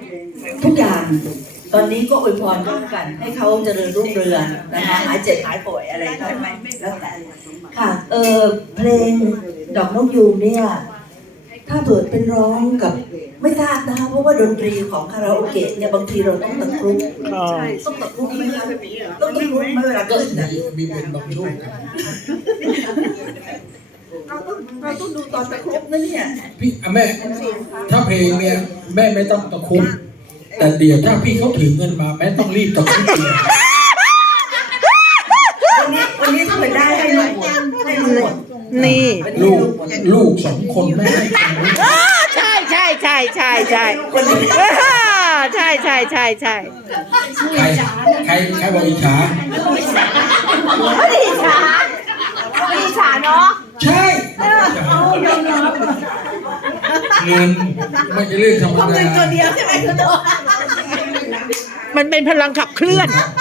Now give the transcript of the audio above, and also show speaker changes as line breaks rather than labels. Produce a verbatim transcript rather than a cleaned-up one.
ทุกอย่างตอนนี้ก็อวยพรร่วมกันให้เขาเจริญรุ่งเรืองนะคะหายเจ็บหายป่วยอะไรก็แล้วแต่ค่ะเออเพลงดอกนกยูงเนี่ยถ้าเปิดเป็นร้องกับไม่ทราบนะคะเพราะว่าดนตรีของคาราโอเกะเนี่ยบางทีเราต้องตะครุบต้องตะครุบไหมคะต้องตะครุบไหมเวลาเกิดนะ
มีเป็นบางช่วงครับ
เราต้องเราต้องดูตอนตะครุบนะเนี่ย
พี่แม่ถ้าเพลงเนี่ยแม่ไม่ต้องตะคุบแต่เดี๋ยวถ้าพี่เขาถือเงินมาแม่ต้องรีบตะคุบเลย
วันนี้วันนี้ถ้าเปิดได้ให้ลูกหมดให้ลูกหมด
นี่
ลูกลูกสองคนแม่ให้
ใช่ใช่ใช่ใช่ใช่ใช่ใช่ใช่ใช่
ใครใครใครบอกอิจฉา
ไม่ได้อิจฉาไม่ได้อิจฉาเนาะ
ใช่เงินไม่ใช่เรื่องธรรมดา
มันเป็นพลังขับเคลื่อน